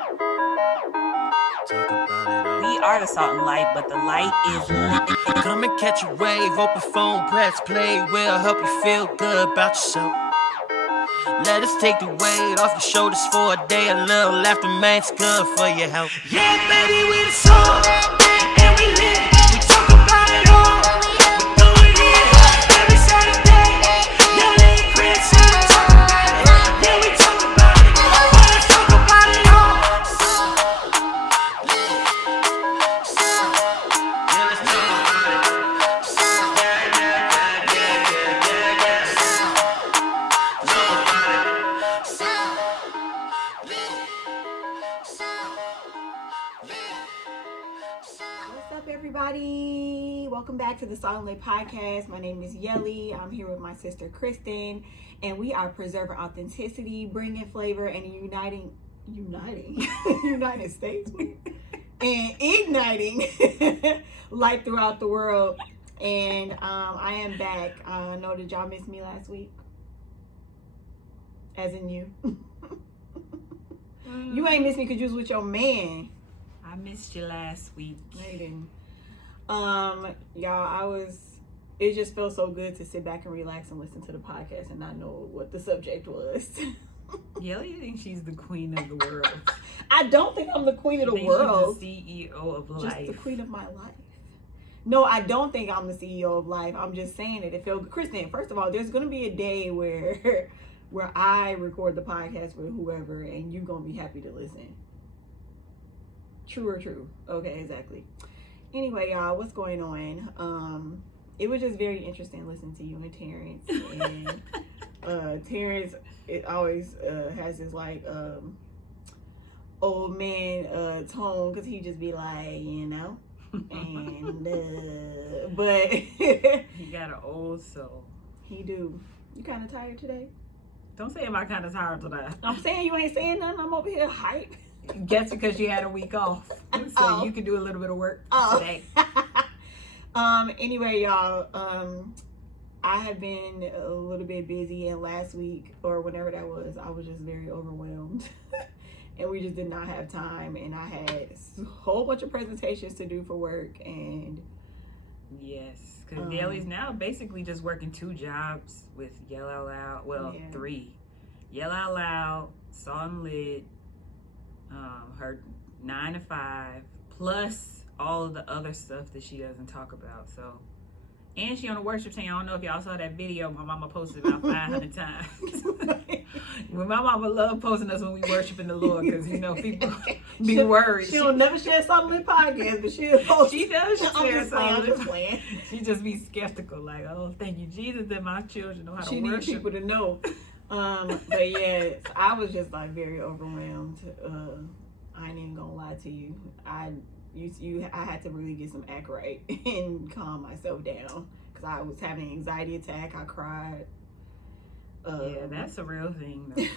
We are the salt and light, but the light is lit. Come and catch a wave, open phone, press play. We'll help you feel good about yourself. Let us take the weight off your shoulders for a day. A little laughter, man, it's good for your health. Yeah, baby, we the soul, and we lit. We talk about it all, we do it here every Saturday. Yellie and Chris, yeah, we talk about it. Let's talk about it all. Yeah, let's talk about it. What's up, everybody? Welcome back to the Salt and Light Podcast. My name is Yellie. I'm here with my sister Kristen, and we are preserving authenticity, bringing flavor, and uniting United States and igniting light throughout the world. And I am back. I know that y'all missed me last week, as in you. You ain't missed me because you was with your man. I missed you last week. Y'all, it just felt so good to sit back and relax and listen to the podcast and not know what the subject was. Yellie thinks she's the queen of the world. I don't think I'm the queen of the world. She's the CEO of life. Just the queen of my life. No, I don't think I'm the CEO of life. I'm just saying it felt good. Kristen, first of all, there's going to be a day where I record the podcast with whoever and you're going to be happy to listen. True or true? Okay, exactly. Anyway, y'all, what's going on? It was just very interesting listening to you and Terrence. And Terrence, it always has this like old man tone because he just be like, you know, and but he got an old soul. He do. You kind of tired today? Don't say I'm kind of tired today. I'm saying you ain't saying nothing. I'm over here hype. Guess because you had a week off, so you can do a little bit of work today. Anyway, y'all, I have been a little bit busy, and last week or whenever that was, I was just very overwhelmed, and we just did not have time. And I had a whole bunch of presentations to do for work, and yes, because Yellie's now basically just working 2 jobs with Yell Out Loud. Well, 3. Yell Out Loud, Salt and Lit. Her 9 to 5 plus all of the other stuff that she doesn't talk about. So, and she on the worship team. I don't know if y'all saw that video my mama posted about 500 times. When my mama love posting us when we worshiping the Lord, because you know people be worried. She don't never share something in podcast, but she'll post. She does share something. Playing. She just be skeptical, like, oh, thank you, Jesus, that my children know how to worship. She needs people to know. But yeah, I was just like very overwhelmed. I ain't even gonna lie to you. I had to really get some act right and calm myself down because I was having an anxiety attack. I cried. Yeah, that's a real thing though.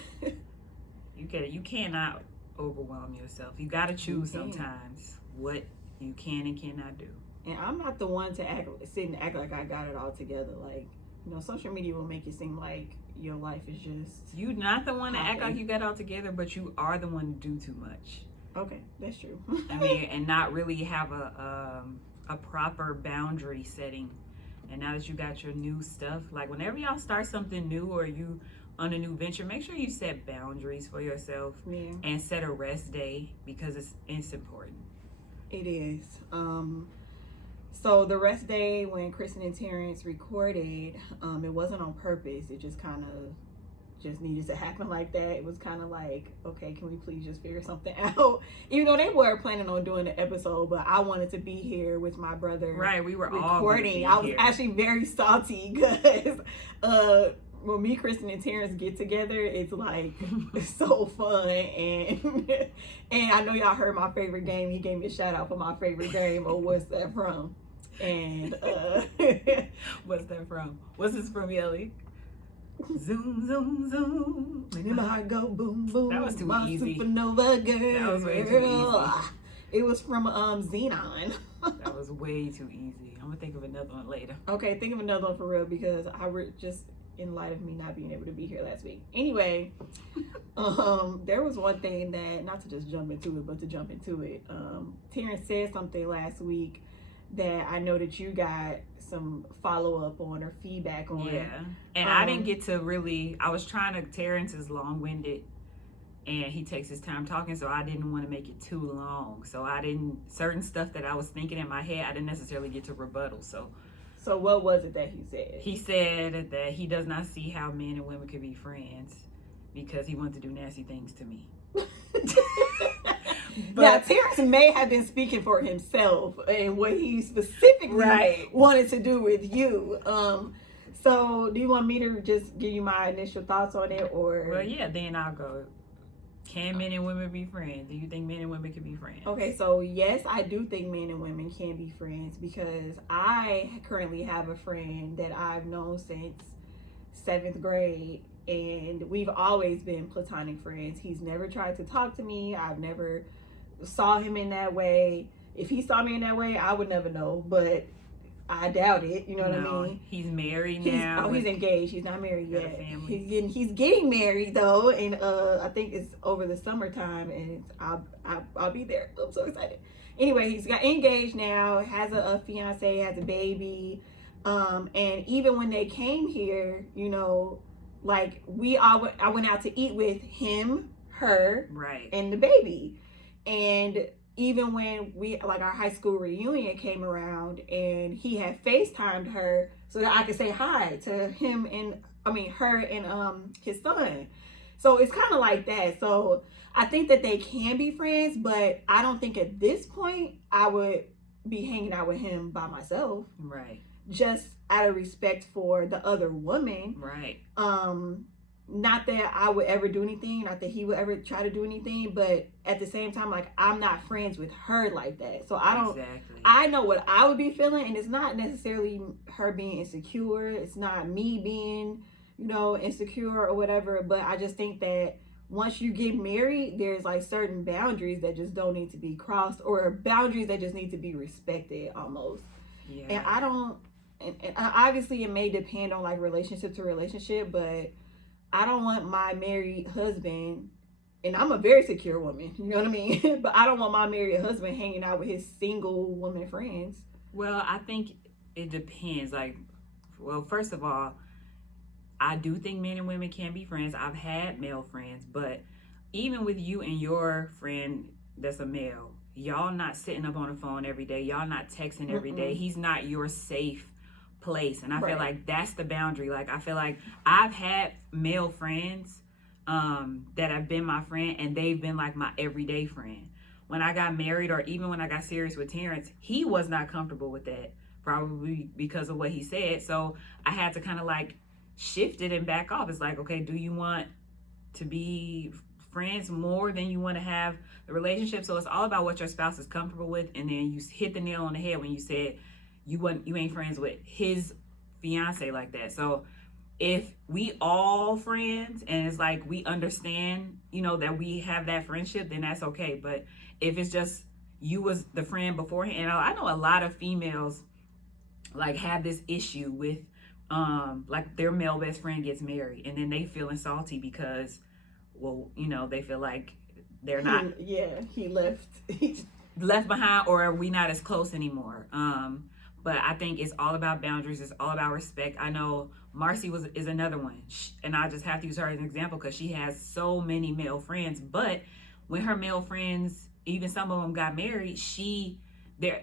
You cannot overwhelm yourself. You got to choose sometimes what you can and cannot do. And I'm not the one to sit and act like I got it all together. Like, you know, social media will make it seem like your life is just... You're not the one to act like you got it all together, but you are the one to do too much. Okay, that's true. I mean, and not really have a proper boundary setting. And now that you got your new stuff, like whenever y'all start something new or you on a new venture, make sure you set boundaries for yourself and set a rest day because it's important. It is. So the rest day when Kristen and Terrence recorded, it wasn't on purpose. It just kind of just needed to happen like that. It was kind of like, okay, can we please just figure something out? Even though they were planning on doing the episode, but I wanted to be here with my brother. Right, we were recording. All I was actually very salty because when me, Kristen, and Terrence get together, it's like it's so fun. And I know y'all heard my favorite game. He gave me a shout out for my favorite game. Or what's that from? And what's that from? What's this from, Yellie? Zoom, zoom, zoom. And my heart go boom, boom. That was too my easy. Supernova girl. That was way too easy. It was from Xenon. That was way too easy. I'm gonna think of another one later. Okay, think of another one for real because in light of me not being able to be here last week. Anyway, there was one thing that, not to just jump into it, but to jump into it. Terrence said something last week that I know that you got some follow-up on or feedback on. Yeah. And I didn't get to really, I was trying to, Terrence is long-winded and he takes his time talking, so I didn't want to make it too long. So certain stuff that I was thinking in my head, I didn't necessarily get to rebuttal. So what was it that he said? He said that he does not see how men and women could be friends because he wants to do nasty things to me. Now, Terrence may have been speaking for himself and what he specifically wanted to do with you. So do you want me to just give you my initial thoughts on it, or? Well, yeah, then I'll go. Can men and women be friends? Do you think men and women can be friends? Okay, so yes, I do think men and women can be friends because I currently have a friend that I've known since 7th grade, and we've always been platonic friends. He's never tried to talk to me. I've never saw him in that way. If he saw me in that way, I would never know, but I doubt it. You know what I mean? He's married now. He's engaged. He's not married yet. Family. He's getting married though, and I think it's over the summertime, and I'll be there. I'm so excited. Anyway, he's got engaged now, has a fiance, has a baby, and even when they came here, you know, like I went out to eat with him, her, and the baby, and even when our high school reunion came around and he had FaceTimed her so that I could say hi to him and her and his son. So it's kind of like that. So I think that they can be friends, but I don't think at this point I would be hanging out with him by myself. Right. Just out of respect for the other woman. Right. Not that I would ever do anything, not that he would ever try to do anything, but at the same time, like, I'm not friends with her like that. So I know what I would be feeling, and it's not necessarily her being insecure. It's not me being, you know, insecure or whatever, but I just think that once you get married, there's like certain boundaries that just don't need to be crossed, or boundaries that just need to be respected almost. Yeah. And I don't, and obviously it may depend on like relationship to relationship, but I don't want my married husband, and I'm a very secure woman, you know what I mean? But I don't want my married husband hanging out with his single woman friends. Well, I think it depends. Like, well, first of all, I do think men and women can be friends. I've had male friends, but even with you and your friend that's a male, y'all not sitting up on the phone every day. Y'all not texting every day. He's not your safe place, and I feel like that's the boundary. Like, I feel like I've had male friends that have been my friend, and they've been like my everyday friend. When I got married, or even when I got serious with Terrence, he was not comfortable with that, probably because of what he said. So I had to kind of like shift it and back off. It's like, okay, do you want to be friends more than you want to have the relationship? So it's all about what your spouse is comfortable with, and then you hit the nail on the head when you said you ain't friends with his fiance like that. So if we all friends and it's like we understand, you know, that we have that friendship, then that's okay. But if it's just you was the friend beforehand, and I know a lot of females like have this issue with like their male best friend gets married and then they feeling salty because, well, you know, they feel like they're not he left left behind, or we not as close anymore. But I think it's all about boundaries. It's all about respect. I know Marcy is another one. And I just have to use her as an example because she has so many male friends. But when her male friends, even some of them got married,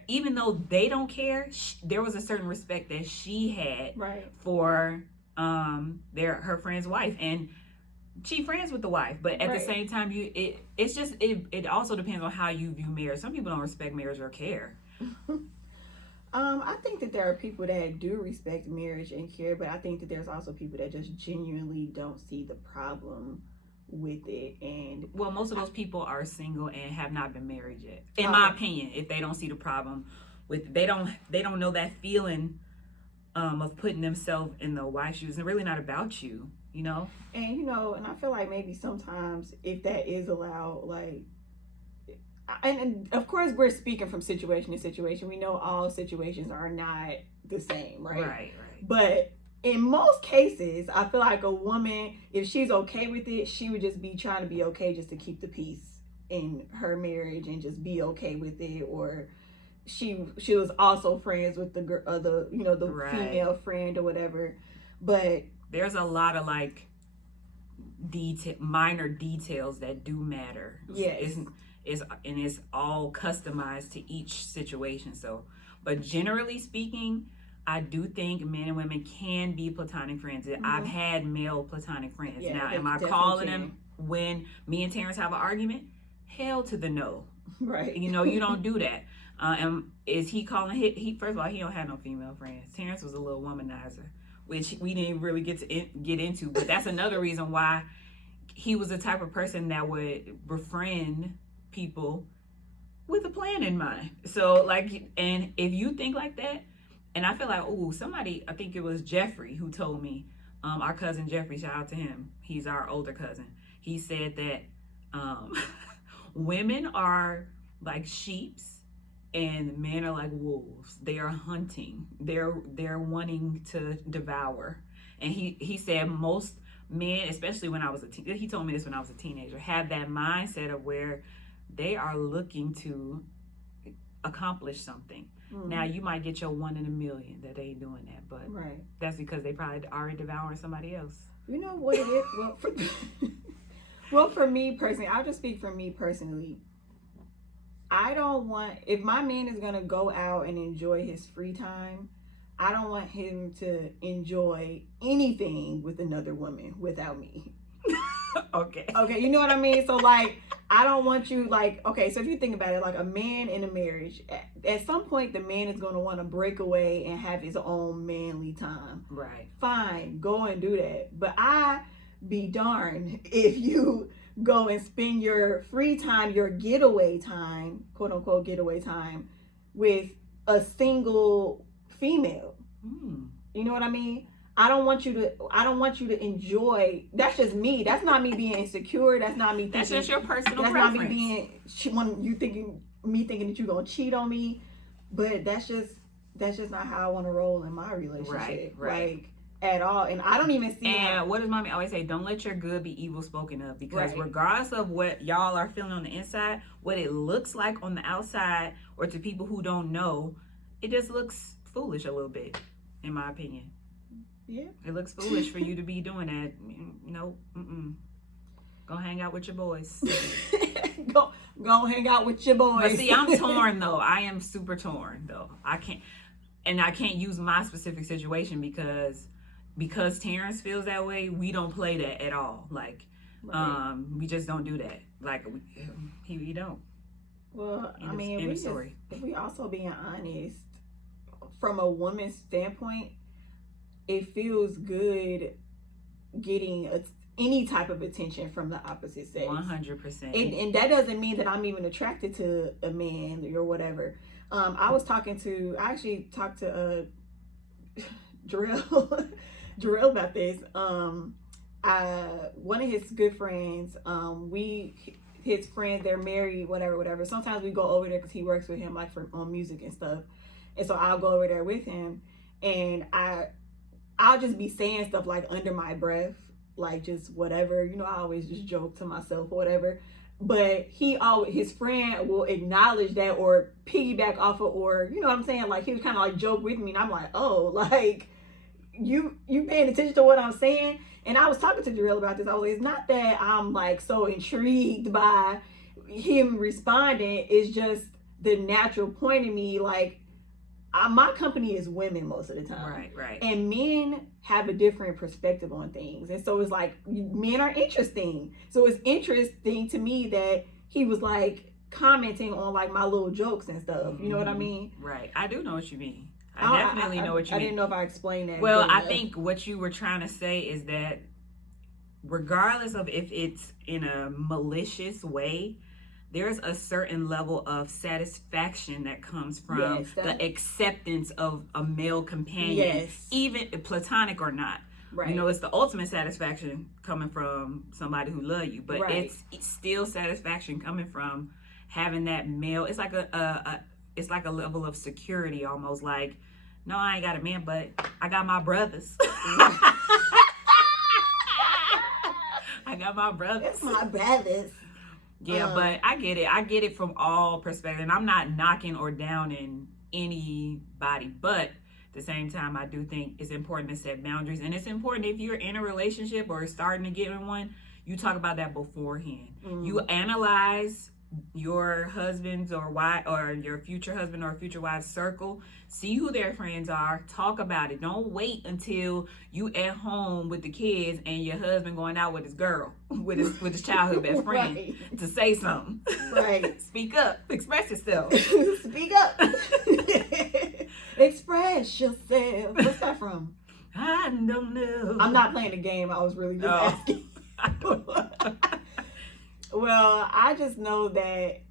even though they don't care, there was a certain respect that she had for her friend's wife. And she friends with the wife. But at the same time, it also depends on how you view marriage. Some people don't respect marriage or care. I think that there are people that do respect marriage and care, but I think that there's also people that just genuinely don't see the problem with it. And well, most of those people are single and have not been married yet, in my opinion. If they don't see the problem with, they don't know that feeling of putting themselves in the wife's shoes. It's really not about you, you know. And you know, and I feel like maybe sometimes if that is allowed, like. And of course, we're speaking from situation to situation. We know all situations are not the same, right? Right. But in most cases, I feel like a woman, if she's okay with it, she would just be trying to be okay just to keep the peace in her marriage and just be okay with it. Or she was also friends with the other, you know, the Right. female friend or whatever. But there's a lot of like minor details that do matter. yes, and it's all customized to each situation. So, but generally speaking, I do think men and women can be platonic friends. I've had male platonic friends. Yeah, now, they am I definitely calling can. them when me and Terrence have an argument? Hell to the no. right. You know, you don't do that. And is he calling he first of all, he don't have no female friends. Terrence was a little womanizer, which we didn't really get into, but that's another reason why he was the type of person that would befriend people with a plan in mind. So like, and if you think like that, and I feel like, somebody, I think it was Jeffrey who told me, our cousin Jeffrey, shout out to him, he's our older cousin. He said that women are like sheeps and men are like wolves. They are hunting. They're wanting to devour. And he said most men, especially when I was he told me this when I was a teenager, have that mindset of where they are looking to accomplish something. Now you might get your 1 in a million that they ain't doing that, but Right. that's because they probably already devouring somebody else. You know what it is? Well, for me personally, I'll just speak for me personally. I don't want, if my man is going to go out and enjoy his free time, I don't want him to enjoy anything with another woman without me. Okay. Okay, you know what I mean? So, like, I don't want you, like, okay, so if you think about it, like a man in a marriage, at some point, the man is going to want to break away and have his own manly time. Right. Fine, go and do that. But I be darned if you go and spend your free time, your getaway time, quote unquote getaway time, with a single female. You know what I mean? I don't want you to enjoy. That's just me. That's not me being insecure. That's not me thinking. That's just your personal That's preference. not me being when you thinking that you're gonna cheat on me. But that's just not how I want to roll in my relationship. Right. Like at all. And I don't even see. And what does mommy always say? Don't let your good be evil spoken of, because Right. regardless of what y'all are feeling on the inside, what it looks like on the outside, or to people who don't know, it just looks foolish a little bit, in my opinion. Yeah. It looks foolish for you to be doing that. No, Go hang out with your boys. go hang out with your boys. But see, I'm torn though. I am super torn though. I can't use my specific situation because Terrence feels that way. We don't play that at all. Like, Right. we just don't do that. Like, we don't. Well, I mean, if we also being honest, from a woman's standpoint, it feels good getting any type of attention from the opposite sex. 100%. And that doesn't mean that I'm even attracted to a man or whatever. I actually talked to Jarrell about this. One of his good friends, his friends, they're married, whatever. Sometimes we go over there because he works with him, like on music and stuff. And so I'll go over there with him, and I'll just be saying stuff like under my breath, like just whatever, you know. I always just joke to myself or whatever. But his friend will acknowledge that or piggyback off of, or you know what I'm saying? Like he was kind of like joke with me, and I'm like, oh, like you paying attention to what I'm saying? And I was talking to Jarrell about this. I was like, it's not that I'm like so intrigued by him responding. It's just the natural point in me, like. My company is women most of the time. Right. And men have a different perspective on things. And so it's like, men are interesting. So it's interesting to me that he was like commenting on like my little jokes and stuff. You know what I mean? Right. I do know what you mean. I definitely know what you mean. I didn't know if I explained that. Well, I think what you were trying to say is that regardless of if it's in a malicious way, there's a certain level of satisfaction that comes from the acceptance of a male companion, even platonic or not. Right. You know, it's the ultimate satisfaction coming from somebody who loves you, but it's still satisfaction coming from having that male. It's like it's like a level of security, almost like No, I ain't got a man, but I got my brothers. I got my brothers. It's my brothers. Yeah, but I get it. I get it from all perspectives. And I'm not knocking or downing anybody, but at the same time, I do think it's important to set boundaries. And it's important if you're in a relationship or starting to get in one, you talk about that beforehand. You analyze your husband's or wife or your future husband or future wife's circle, see who their friends are, talk about it. Don't wait until you at home with the kids and your husband going out with his girl, with his childhood best friend, Right. to say something. Right. Speak up, express yourself. Speak up. Express yourself. What's that from? I don't know. I'm not playing the game. I was really just asking. Well, I just know that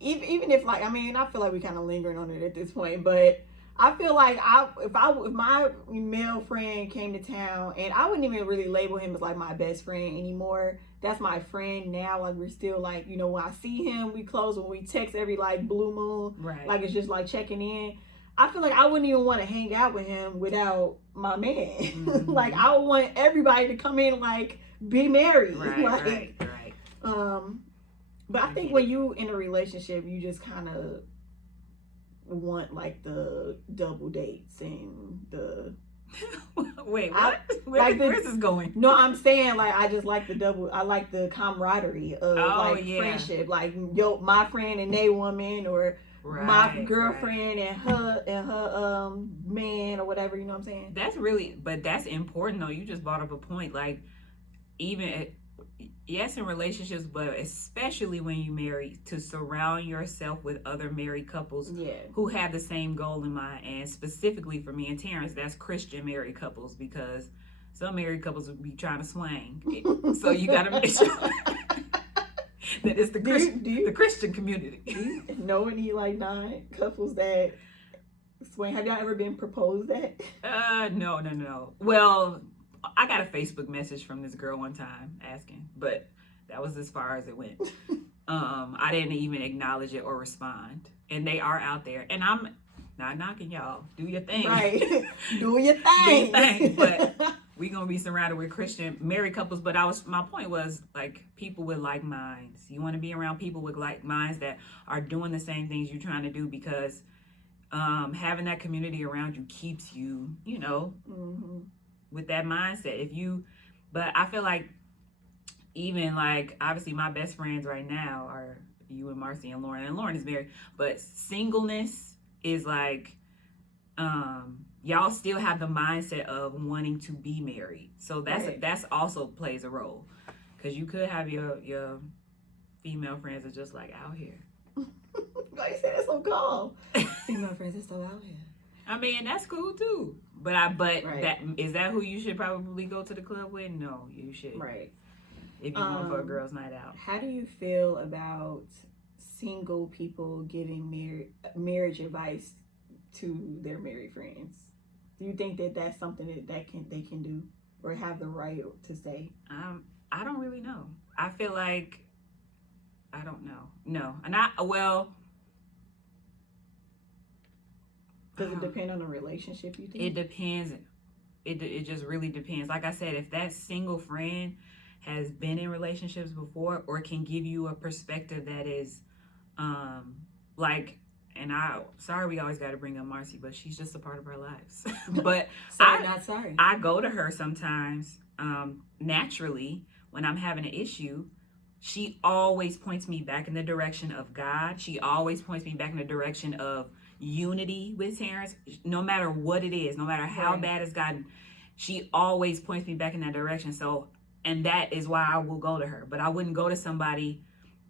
even if like, I mean, I feel like we kind of lingering on it at this point, but I feel like if my male friend came to town, and I wouldn't even really label him as like my best friend anymore. That's my friend now. Like, we're still like, you know, when I see him, we close. When we text every like blue moon, Right. like it's just like checking in. I feel like I wouldn't even want to hang out with him without my man. Mm-hmm. Like, I would want everybody to come in like be married. Right, like, right. But I think when you in a relationship, you just kind of want like the double dates and the Wait, what? Where's this going? No, I'm saying like I just like I like the camaraderie of friendship. Like, my friend and they woman, or my girlfriend and her man, or whatever, you know what I'm saying? That's important though. You just brought up a point. Like, even yes, in relationships, but especially when you marry, to surround yourself with other married couples who have the same goal in mind. And specifically for me and Terrence, that's Christian married couples, because some married couples would be trying to swing. So you got to make sure that it's the Christian community. Do you know any like couples that swing? Have y'all ever been proposed at? No. Well, I got a Facebook message from this girl one time asking, but that was as far as it went. I didn't even acknowledge it or respond. And they are out there. And I'm not knocking y'all. Do your thing. Right. Do your thing. But we gonna be surrounded with Christian married couples. But my point was, like, people with like minds. You want to be around people with like minds that are doing the same things you're trying to do, because having that community around you keeps you, with that mindset. But I feel like, even like, obviously my best friends right now are you and Marcy and Lauren is married, but singleness is like, y'all still have the mindset of wanting to be married. So that's also plays a role, because you could have your female friends are just like out here. Why you say that so calm? Female friends are so out here. I mean, that's cool too. But is that who you should probably go to the club with? No, you should. Right. If you want for a girls' night out. How do you feel about single people giving marriage advice to their married friends? Do you think that that's something that they can do or have the right to say? I don't really know. I feel like I don't know. No, Does it depend on the relationship, you think? It depends. It just really depends. Like I said, if that single friend has been in relationships before, or can give you a perspective that is, sorry we always got to bring up Marcy, but she's just a part of our lives. But not sorry. I go to her sometimes, naturally, when I'm having an issue. She always points me back in the direction of God. She always points me back in the direction of unity with Terrence, no matter what it is, no matter how bad it's gotten. She always points me back in that direction. So, and that is why I will go to her. But I wouldn't go to somebody.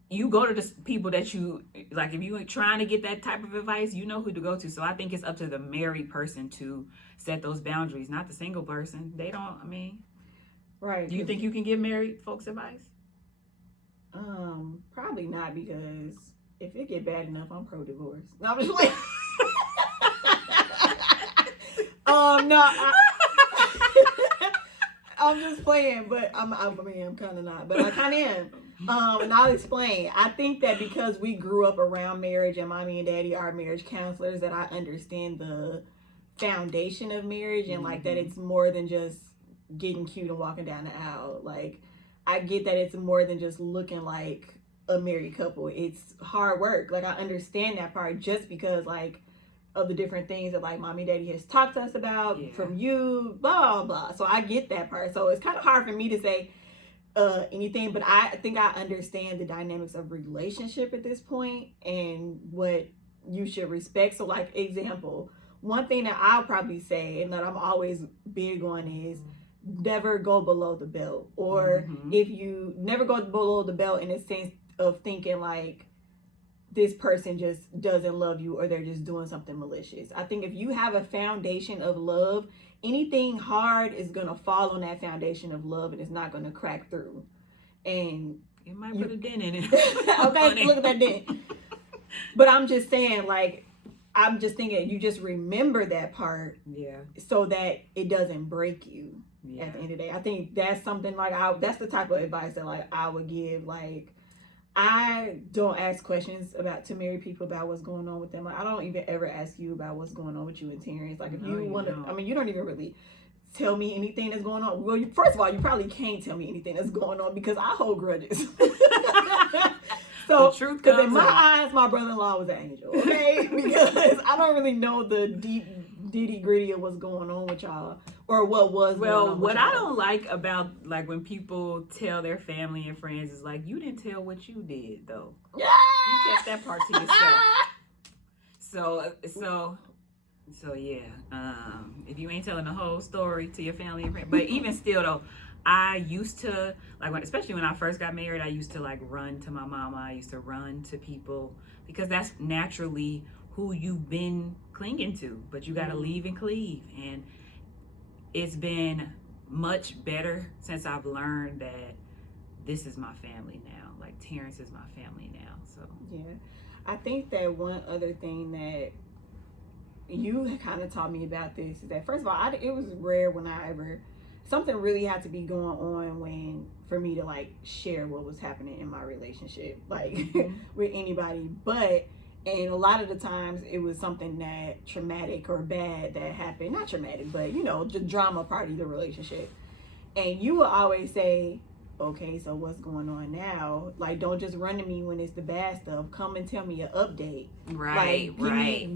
You go to the people that you like. If you're trying to get that type of advice, you know who to go to. So I think it's up to the married person to set those boundaries, not the single person. They don't. I mean, right? Do you think you can give married folks advice? Probably not, because if it get bad enough, I'm pro-divorce. No, I'm just playing. I'm just playing, but I'm kind of not, but I kind of am. And I'll explain. I think that because we grew up around marriage and mommy and daddy are marriage counselors, that I understand the foundation of marriage and like that it's more than just getting cute and walking down the aisle. Like I get that it's more than just looking like a married couple. It's hard work. Like I understand that part just because like of the different things that like mommy daddy has talked to us about from you, blah blah. So I get that part. So it's kind of hard for me to say anything, but I think I understand the dynamics of relationship at this point and what you should respect. So like example, one thing that I'll probably say and that I'm always big on is never go below the belt, or if you never go below the belt in a sense of thinking like this person just doesn't love you or they're just doing something malicious. I think if you have a foundation of love, anything hard is going to fall on that foundation of love and it's not going to crack through. And it might put a dent in it. Okay, look at that dent. But I'm just saying, like, I'm just thinking you just remember that part so that it doesn't break you at the end of the day. I think that's something like that's the type of advice that like I would give. Like, I don't ask questions to married people about what's going on with them. Like, I don't even ever ask you about what's going on with you and Terrence. Like, if you want to, I mean, you don't even really tell me anything that's going on. Well, first of all, you probably can't tell me anything that's going on because I hold grudges. So, because in my eyes, my brother-in-law was an angel, okay? Because I don't really know the deep nitty-gritty of what's going on with y'all, or what was going on with what y'all. I don't like about, like, when people tell their family and friends is, like, you didn't tell what you did, though. You kept that part to yourself. So yeah. If you ain't telling the whole story to your family and friends, but even still, though, I used to, like, especially when I first got married, I used to, like, run to my mama. I used to run to people because that's naturally who you've been clinging to. But you got to leave and cleave. And it's been much better since I've learned that this is my family now. Like, Terrence is my family now. So yeah, I think that one other thing that you kind of taught me about this is that, first of all, it was rare when I ever, something really had to be going on for me to like share what was happening in my relationship, like with anybody. And a lot of the times it was something that traumatic or bad that happened, not traumatic, but you know, the drama part of the relationship. And you will always say, okay, so what's going on now? Like, don't just run to me when it's the bad stuff. Come and tell me an update. Right, like,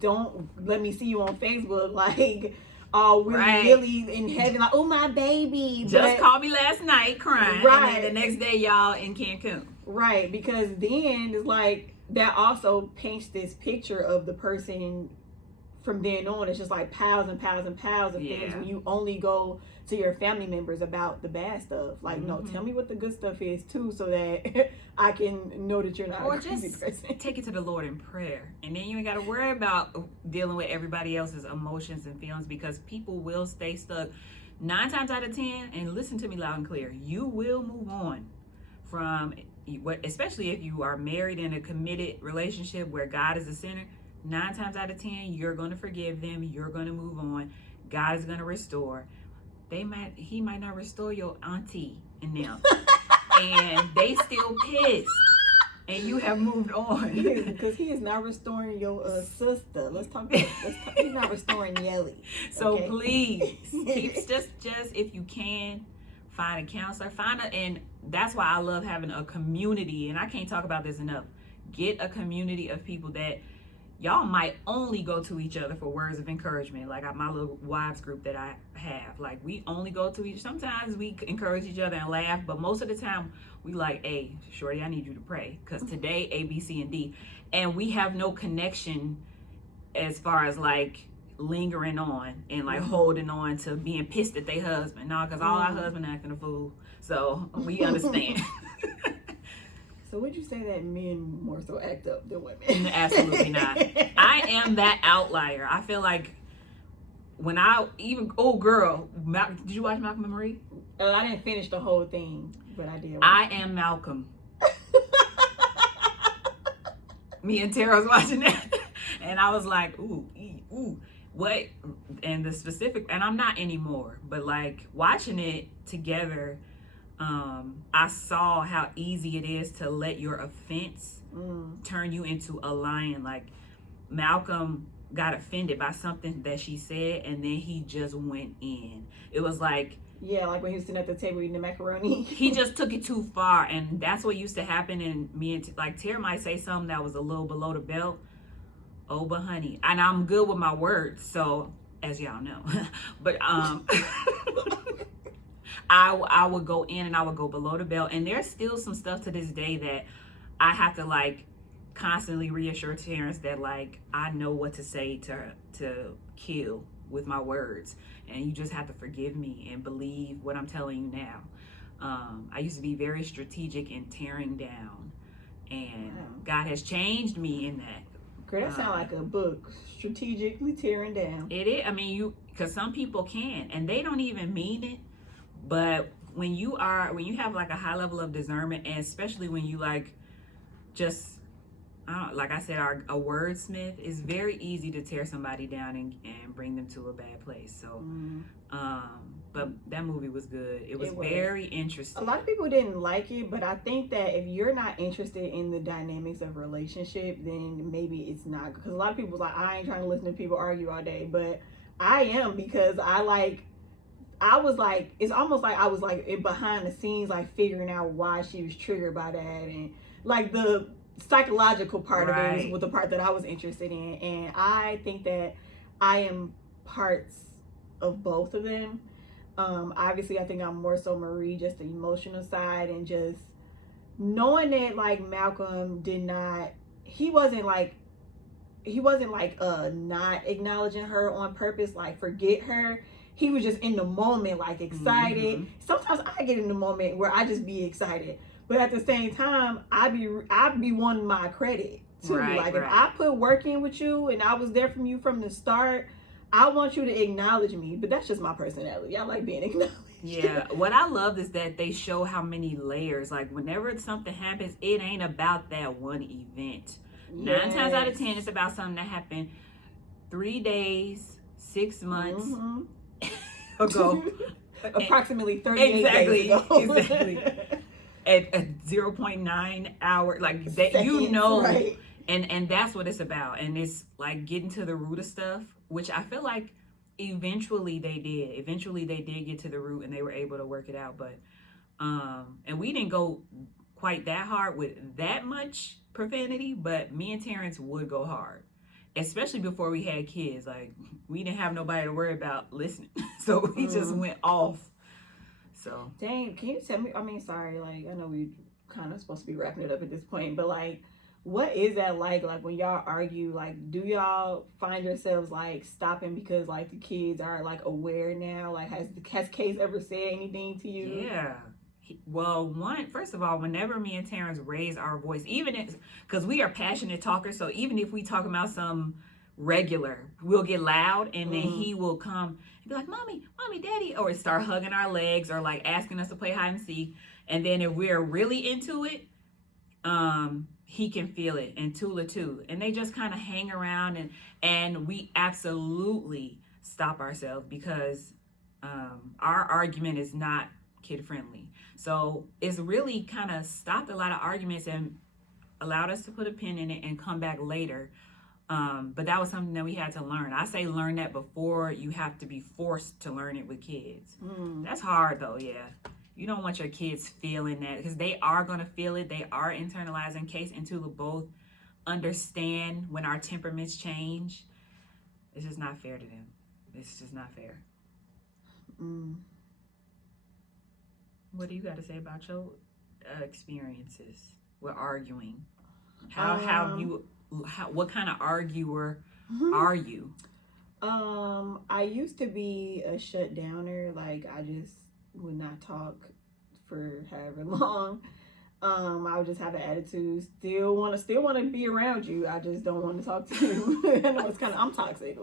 don't let me see you on Facebook, like, oh, we're really in heaven, like, oh, my baby. Just called me last night crying. Right. And then the next day, y'all in Cancun. Right, because then it's like, that also paints this picture of the person from then on. It's just like piles and piles and piles of things when you only go to your family members about the bad stuff. Like, no, tell me what the good stuff is too, so that I can know that you're not a crazy person. Take it to the Lord in prayer, and then you ain't got to worry about dealing with everybody else's emotions and feelings, because people will stay stuck 9 times out of 10. And listen to me loud and clear, you will move on from what, especially if you are married in a committed relationship where God is the center. 9 times out of 10, you're going to forgive them. You're going to move on. God is going to restore. He might not restore your auntie and them, and they still pissed, and you have moved on because he is not restoring your sister. Let's talk. He's not restoring Yellie. So please, keep just if you can, find a counselor. And that's why I love having a community. And I can't talk about this enough. Get a community of people that y'all might only go to each other for words of encouragement. Like my little wives group that I have, like we only go to sometimes we encourage each other and laugh, but most of the time we like, hey, shorty, I need you to pray, because today A, B, C, and D. And we have no connection as far as like lingering on and like holding on to being pissed at their husband. No, because all our husband acting a fool. So we understand. So would you say that men more so act up than women? Absolutely not. I am that outlier. I feel like when did you watch Malcolm and Marie? I didn't finish the whole thing, but I did. I am Malcolm. Me and Tara was watching that, and I was like, ooh, what? And the specific, and I'm not anymore, but like watching it together, I saw how easy it is to let your offense turn you into a lion. Like Malcolm got offended by something that she said, and then he just went in. It was like, yeah, like when he was sitting at the table eating the macaroni. He just took it too far, and that's what used to happen. And me and like Tara might say something that was a little below the belt. Oh, but honey, and I'm good with my words, so as y'all know, but I would go in and I would go below the belt, and there's still some stuff to this day that I have to like constantly reassure Terrence that like I know what to say to kill with my words, and you just have to forgive me and believe what I'm telling you now. I used to be very strategic in tearing down, and God has changed me in that. Girl, that sounds like a book. Strategically tearing down. It is. I mean, because some people can, and they don't even mean it. But when you have like a high level of discernment, and especially when you like just, like I said, a wordsmith, it's very easy to tear somebody down and bring them to a bad place. So, but that movie was good. It was very interesting. A lot of people didn't like it, but I think that if you're not interested in the dynamics of a relationship, then maybe it's not. Because a lot of people's like, I ain't trying to listen to people argue all day, but I am, because it's almost like I was like behind the scenes, like figuring out why she was triggered by that, and like the psychological part of it was the part that I was interested in. And I think that I am parts of both of them. Obviously I think I'm more so Marie, just the emotional side, and just knowing that like Malcolm wasn't not acknowledging her on purpose, like forget her. He was just in the moment, like excited. Sometimes I get in the moment where I just be excited, but at the same time, I be wanting my credit too. If I put work in with you and I was there from you from the start, I want you to acknowledge me. But that's just my personality. I like being acknowledged. Yeah, what I love is that they show how many layers. Like whenever something happens, it ain't about that one event. 9 times out of 10, it's about something that happened 3 days, 6 months ago. Approximately 38 days ago. Exactly. At 0.9 hour, like that, seconds, and that's what it's about. And it's like getting to the root of stuff, which I feel like eventually they did get to the root, and they were able to work it out. But and we didn't go quite that hard with that much profanity, but me and Terrence would go hard, especially before we had kids. Like we didn't have nobody to worry about listening, so we just went off. So dang, can you tell me, I mean, sorry, like I know we kind of supposed to be wrapping it up at this point, but like what is that like when y'all argue? Like do y'all find yourselves like stopping because like the kids are like aware now? Like has Case ever said anything to you? Yeah. Well, first of all, whenever me and Terrence raise our voice, even because we are passionate talkers, so even if we talk about some regular, we'll get loud, and then he will come and be like, mommy, daddy, or start hugging our legs, or like asking us to play hide and seek. And then if we're really into it, he can feel it, and Tula too, and they just kind of hang around, and we absolutely stop ourselves because our argument is not kid friendly. So it's really kind of stopped a lot of arguments and allowed us to put a pin in it and come back later. But that was something that we had to learn. I say learn that before you have to be forced to learn it with kids. That's hard though, yeah. You don't want your kids feeling that, because they are going to feel it. They are internalizing. Case and Tula both understand when our temperaments change. It's just not fair to them. It's just not fair. What do you got to say about your experiences with arguing? What kind of arguer are you? I used to be a shutdowner. Like I just would not talk for however long. I would just have an attitude. Still want to be around you. I just don't want to talk to you. I know it's I'm toxic.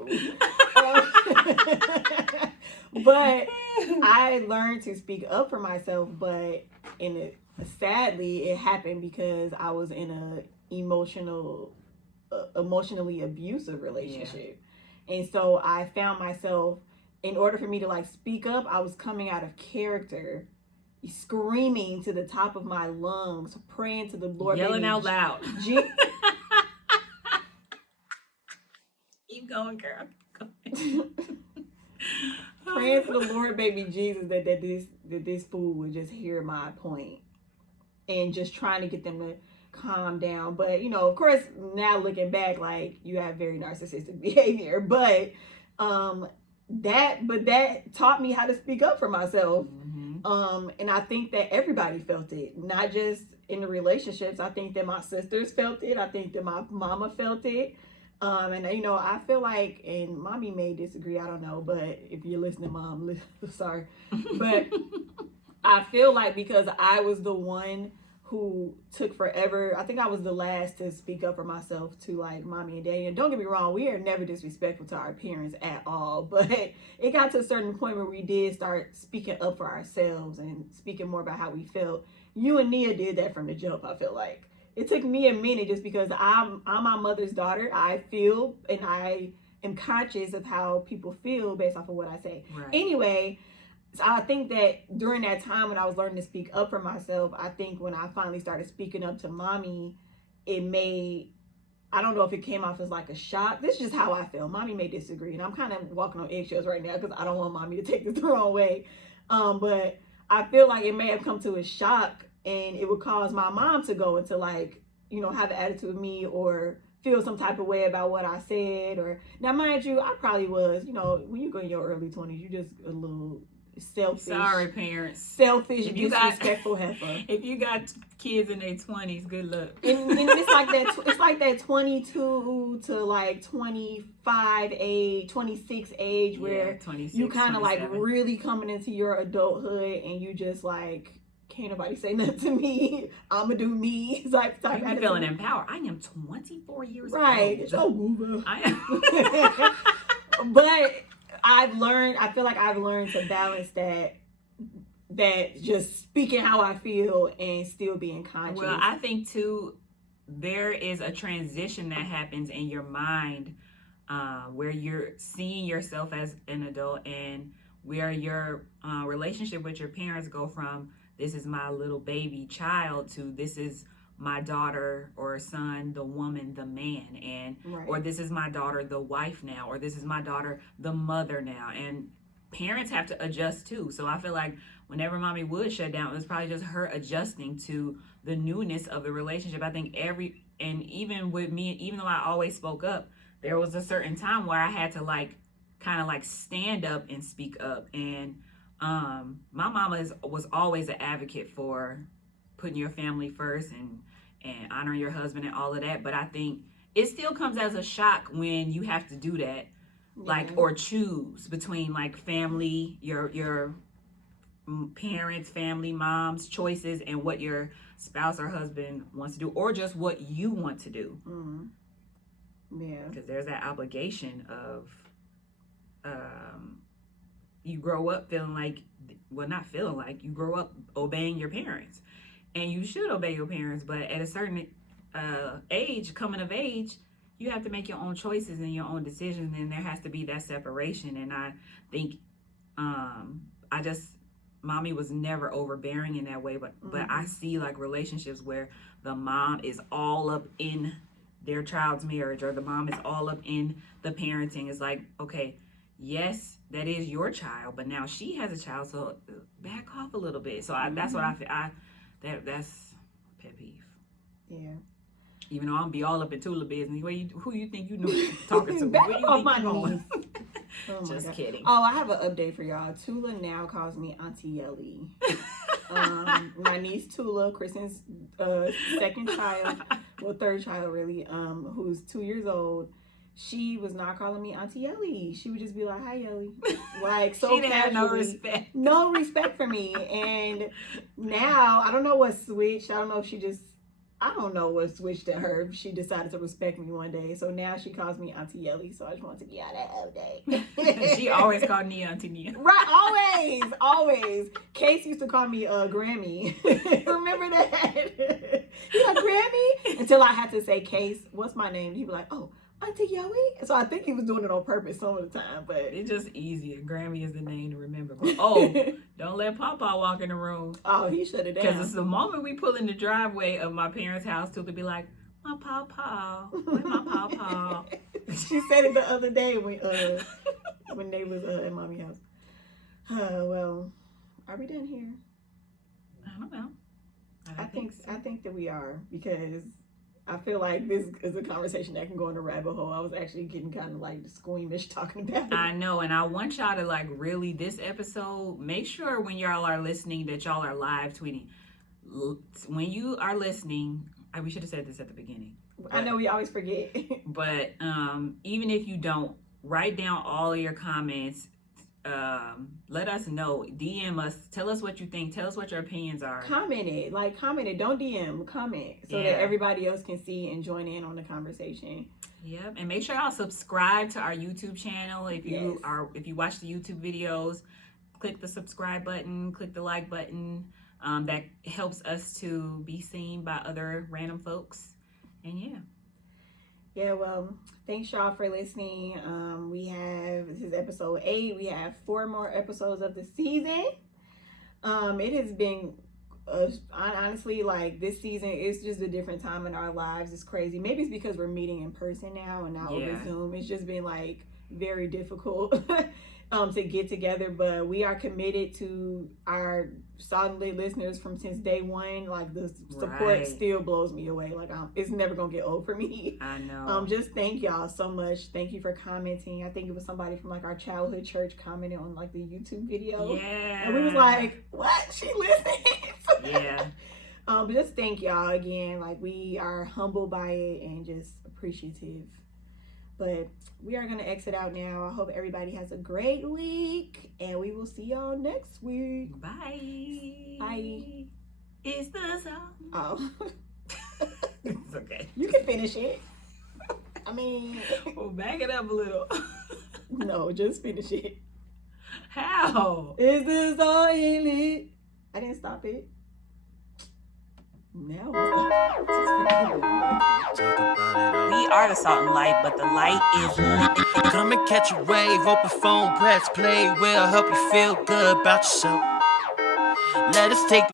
But I learned to speak up for myself. But sadly, it happened because I was in a emotionally abusive relationship, and so I found myself, in order for me to like speak up, I was coming out of character, screaming to the top of my lungs, praying to the Lord, yelling out loud. Keep Keep going, girl. Keep going. Praying to the Lord, baby Jesus, that this fool would just hear my point, and just trying to get them to calm down. But you know, of course, now looking back, like, you have very narcissistic behavior, but that taught me how to speak up for myself. And I think that everybody felt it, not just in the relationships. I think that my sisters felt it. I think that my mama felt it. And you know, I feel like, and mommy may disagree, I don't know, but if you're listening, mom, sorry, but I feel like because I was the one who took forever, I think I was the last to speak up for myself to like mommy and daddy. And don't get me wrong, we are never disrespectful to our parents at all, but it got to a certain point where we did start speaking up for ourselves and speaking more about how we felt. You and Nia did that from the jump, I feel like. It took me a minute just because I'm my mother's daughter. I feel and I am conscious of how people feel based off of what I say. Right. Anyway, so I think that during that time when I was learning to speak up for myself, I think when I finally started speaking up to mommy, it made, I don't know if it came off as like a shock. This is just how I feel. Mommy may disagree, and I'm kind of walking on eggshells right now because I don't want mommy to take this the wrong way. But I feel like it may have come to a shock, and it would cause my mom to go into like, you know, have an attitude with me or feel some type of way about what I said. Or now, mind you, I probably was, you know, when you go in your early 20s, you just a little selfish. Sorry, parents. Selfish, disrespectful heifer. If you got kids in their 20s, good luck. And it's like that. It's like that 22 to like 25 age, 26 age, where 26, you kind of like 27. really coming into your adulthood, and you just like, can't nobody say nothing to me. I'ma do me. Type I'm feeling empowered. I am 24 years old. Right. Oh, I am. But I feel like I've learned to balance that just speaking how I feel and still being conscious. Well, I think too, there is a transition that happens in your mind where you're seeing yourself as an adult, and where your relationship with your parents go from, this is my little baby child, to this is my daughter or son, the woman, the man, and right. Or this is my daughter, the wife now, or this is my daughter, the mother now. And parents have to adjust too. So I feel like whenever mommy would shut down, it was probably just her adjusting to the newness of the relationship. I think and even with me, even though I always spoke up, there was a certain time where I had to like kind of like stand up and speak up. And my mama was always an advocate for putting your family first and honoring your husband and all of that. But I think it still comes as a shock when you have to do that, like, or choose between like family, your parents, family, mom's choices, and what your spouse or husband wants to do, or just what you want to do. Yeah, because there's that obligation of you grow up feeling like, well, not feeling like, you grow up obeying your parents, and you should obey your parents, but at a certain age, coming of age, you have to make your own choices and your own decisions, and there has to be that separation. And I think mommy was never overbearing in that way, but I see like relationships where the mom is all up in their child's marriage, or the mom is all up in the parenting. It's like, okay, yes, that is your child, but now she has a child, so back off a little bit. So that's what I feel. That's pet peeve. Yeah. Even though I'm gonna be all up in Tula business, who you think you know talking to? Back Where you off think my you going? knees. Oh Just God. kidding. Oh, I have an update for y'all. Tula now calls me Auntie Yellie. My niece Tula, Kristen's second child, well, third child really, who's 2 years old. She was not calling me Auntie Yellie. She would just be like, "Hi, Yellie." Like, so she didn't have no respect. No respect for me. And now, I don't know what switched. I don't know what switched at her. She decided to respect me one day. So now she calls me Auntie Yellie. So I just want to get out of that update. She always called Nia Auntie Nia. Right, always. Case used to call me Grammy. Remember that? He's like, Grammy? Until I had to say, Case, what's my name? He'd be like, oh, Auntie Yellie? So I think he was doing it on purpose some of the time, but it's just easier. Grammy is the name to remember. But don't let Papa walk in the room. Oh, he shut it down. Because it's the moment we pull in the driveway of my parents' house, Tula be like, My paw. Where's my paw? She said it the other day when they was at Mommy house. Well, are we done here? I don't know. I think that we are, because I feel like this is a conversation that can go in a rabbit hole. I was actually getting kind of like squeamish talking about it. I know, and I want y'all to like really this episode. Make sure when y'all are listening that y'all are live tweeting. When you are listening, we should have said this at the beginning. I know we always forget. But even if you don't, write down all of your comments. Let us know. DM us. Tell us what you think. Tell us what your opinions are. Comment it. Don't DM. Comment so that everybody else can see and join in on the conversation. Yep. And make sure y'all subscribe to our YouTube channel. If you watch the YouTube videos, click the subscribe button, click the like button. That helps us to be seen by other random folks. And yeah, well, thanks y'all for listening. This is episode 8. We have 4 more episodes of the season. It has been honestly, like, this season is just a different time in our lives. It's crazy. Maybe it's because we're meeting in person now and not over Zoom. It's just been like very difficult to get together, but we are committed to our solid listeners from since day one. Like, the support still blows me away. Like, it's never gonna get old for me. I know. Just thank y'all so much. Thank you for commenting. I think it was somebody from like our childhood church commented on like the YouTube video. Yeah. And we was like, what? She listens? Yeah. But just thank y'all again. Like, we are humbled by it and just appreciative. But we are going to exit out now. I hope everybody has a great week, and we will see y'all next week. Bye. Bye. It's the song. Oh. It's okay. You can finish it. I mean. Well, back it up a little. No, just finish it. How? Is this all Yellie? I didn't stop it. Now we are the salt and light, but the light is lit. Come and catch a wave, open phone, press play. We'll help you feel good about yourself. Let us take